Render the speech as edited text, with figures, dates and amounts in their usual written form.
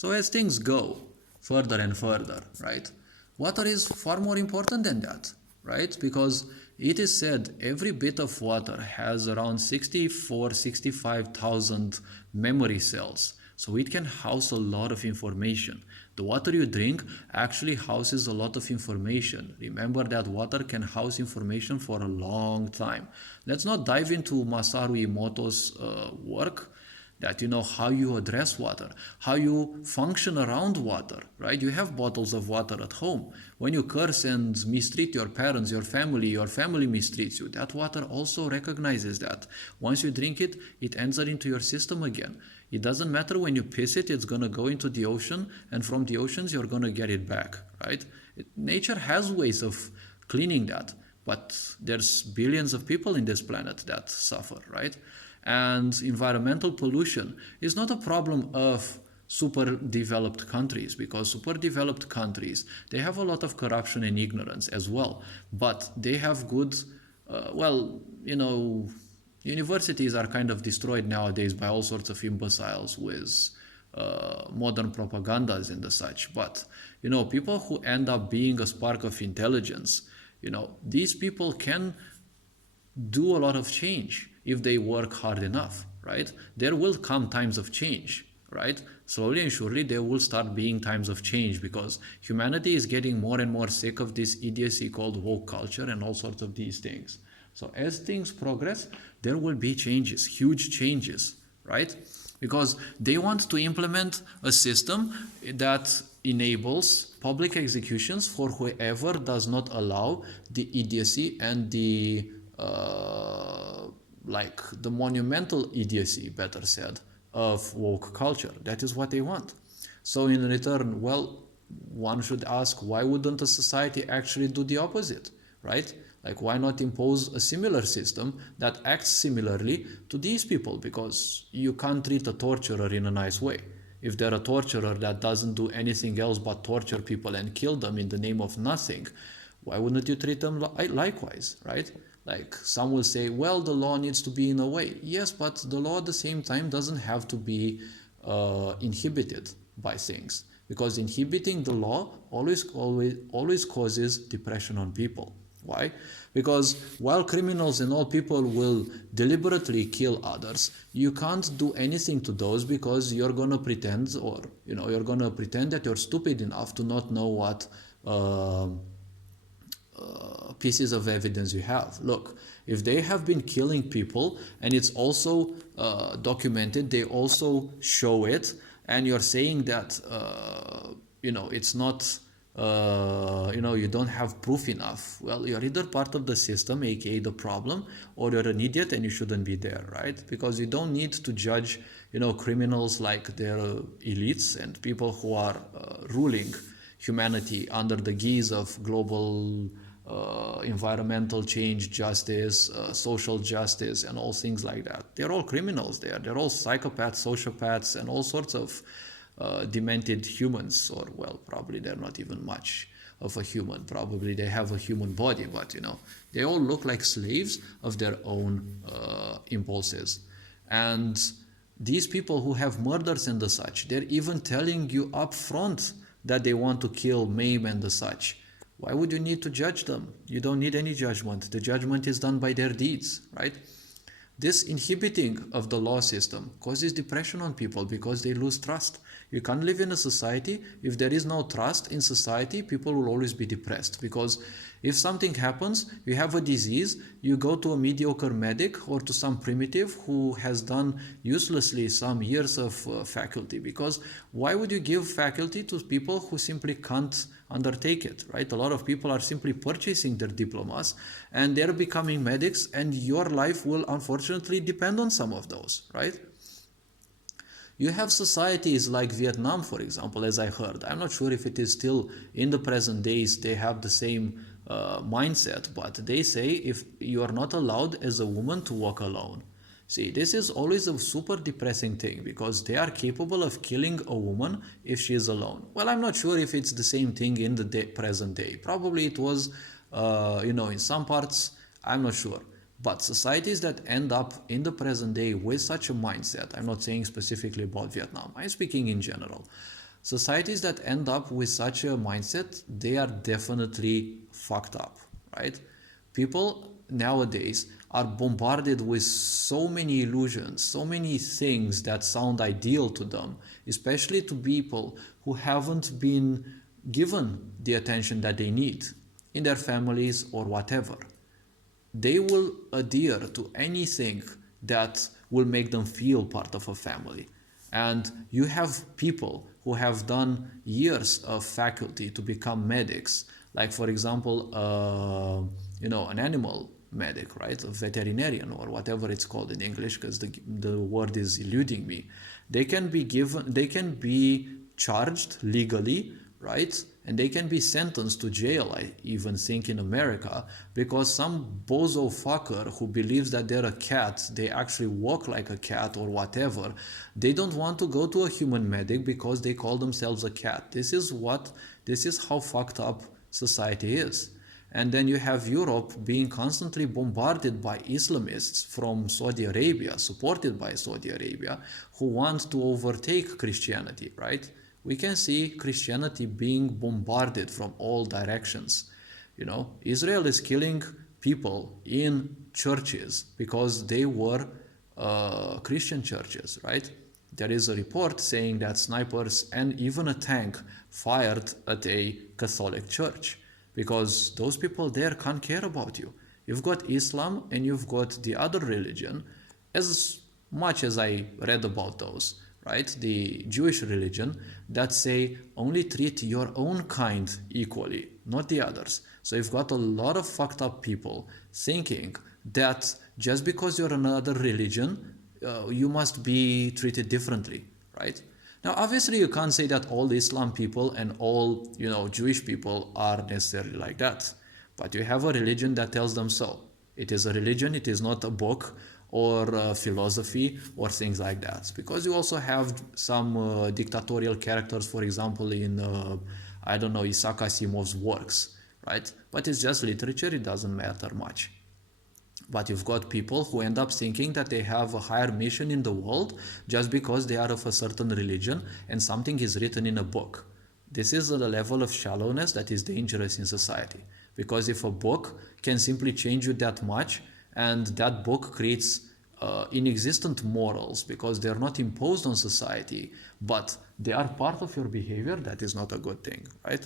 So as things go further and further, right, water is far more important than that, right? Because it is said every bit of water has around 65,000 memory cells. So it can house a lot of information. The water you drink actually houses a lot of information. Remember that water can house information for a long time. Let's not dive into Masaru Emoto's work, that how you address water, how you function around water, right? You have bottles of water at home. When you curse and mistreat your parents, your family mistreats you. That water also recognizes that. Once you drink it, it enters into your system again. It doesn't matter when you piss it, it's going to go into the ocean, and from the oceans you're going to get it back, right? Nature has ways of cleaning that, but there's billions of people in this planet that suffer, right? And environmental pollution is not a problem of super developed countries, because super developed countries, they have a lot of corruption and ignorance as well, but they have good, universities are kind of destroyed nowadays by all sorts of imbeciles with modern propagandas and the such. But people who end up being a spark of intelligence, these people can do a lot of change if they work hard enough, right? There will come times of change, right? Slowly and surely there will start being times of change, because humanity is getting more and more sick of this idiocy called woke culture and all sorts of these things. So as things progress, there will be changes, huge changes, right? Because they want to implement a system that enables public executions for whoever does not allow the idiocy and the the monumental idiocy, better said, of woke culture. That is what they want. So in return, well, one should ask, why wouldn't a society actually do the opposite, right? Like, why not impose a similar system that acts similarly to these people? Because you can't treat a torturer in a nice way. If they're a torturer that doesn't do anything else but torture people and kill them in the name of nothing, why wouldn't you treat them likewise, right? Like, some will say, well, the law needs to be in a way. Yes, but the law at the same time doesn't have to be inhibited by things, because inhibiting the law always causes depression on people. Why? Because while criminals and all people will deliberately kill others, you can't do anything to those, because you're gonna pretend, or you're gonna pretend that you're stupid enough to not know what pieces of evidence you have. Look, if they have been killing people and it's also documented, they also show it, and you're saying that it's not you don't have proof enough, well, you're either part of the system, aka the problem, or you're an idiot and you shouldn't be there, right? Because you don't need to judge criminals like they're elites and people who are ruling humanity under the guise of global environmental change, justice, social justice, and all things like that. They're all criminals there. They're all psychopaths, sociopaths, and all sorts of demented humans. Or, well, probably they're not even much of a human. Probably they have a human body, but they all look like slaves of their own impulses. And these people who have murders and the such, they're even telling you up front that they want to kill, maim, and the such. Why would you need to judge them? You don't need any judgment. The judgment is done by their deeds, right? This inhibiting of the law system causes depression on people, because they lose trust. You can't live in a society if there is no trust in society. People will always be depressed, because if something happens, you have a disease, you go to a mediocre medic or to some primitive who has done uselessly some years of faculty. Because why would you give faculty to people who simply can't undertake it, right? A lot of people are simply purchasing their diplomas and they're becoming medics, and your life will unfortunately depend on some of those, right? You have societies like Vietnam, for example, as I heard. I'm not sure if it is still in the present days they have the same mindset, but they say if you are not allowed as a woman to walk alone. See, this is always a super depressing thing, because they are capable of killing a woman if she is alone. Well, I'm not sure if it's the same thing in the present day. Probably it was, in some parts, I'm not sure. But societies that end up in the present day with such a mindset, I'm not saying specifically about Vietnam, I'm speaking in general, Societies that end up with such a mindset, they are definitely fucked up, right? People nowadays are bombarded with so many illusions, so many things that sound ideal to them, especially to people who haven't been given the attention that they need in their families or whatever. They will adhere to anything that will make them feel part of a family. And you have people who have done years of faculty to become medics, like for example, an animal medic, right? A veterinarian or whatever it's called in English, because the word is eluding me. They can be charged legally, right? And they can be sentenced to jail, I even think, in America, because some bozo fucker who believes that they're a cat, they actually walk like a cat or whatever, they don't want to go to a human medic because they call themselves a cat. This is how fucked up society is. And then you have Europe being constantly bombarded by Islamists from Saudi Arabia, supported by Saudi Arabia, who want to overtake Christianity, right? We can see Christianity being bombarded from all directions. Israel is killing people in churches because they were Christian churches, right? There is a report saying that snipers and even a tank fired at a Catholic church because those people there can't care about you. You've got Islam and you've got the other religion, as much as I read about those, right? The Jewish religion that say only treat your own kind equally, not the others. So you've got a lot of fucked up people thinking that just because you're another religion, you must be treated differently, right? Now, obviously, you can't say that all Islam people and all, Jewish people are necessarily like that. But you have a religion that tells them so. It is a religion, it is not a book or philosophy or things like that. Because you also have some dictatorial characters, for example, in, Isaac Asimov's works, right? But it's just literature, it doesn't matter much. But you've got people who end up thinking that they have a higher mission in the world just because they are of a certain religion and something is written in a book. This is the level of shallowness that is dangerous in society. Because if a book can simply change you that much, and that book creates inexistent morals because they're not imposed on society, but they are part of your behavior, that is not a good thing, right?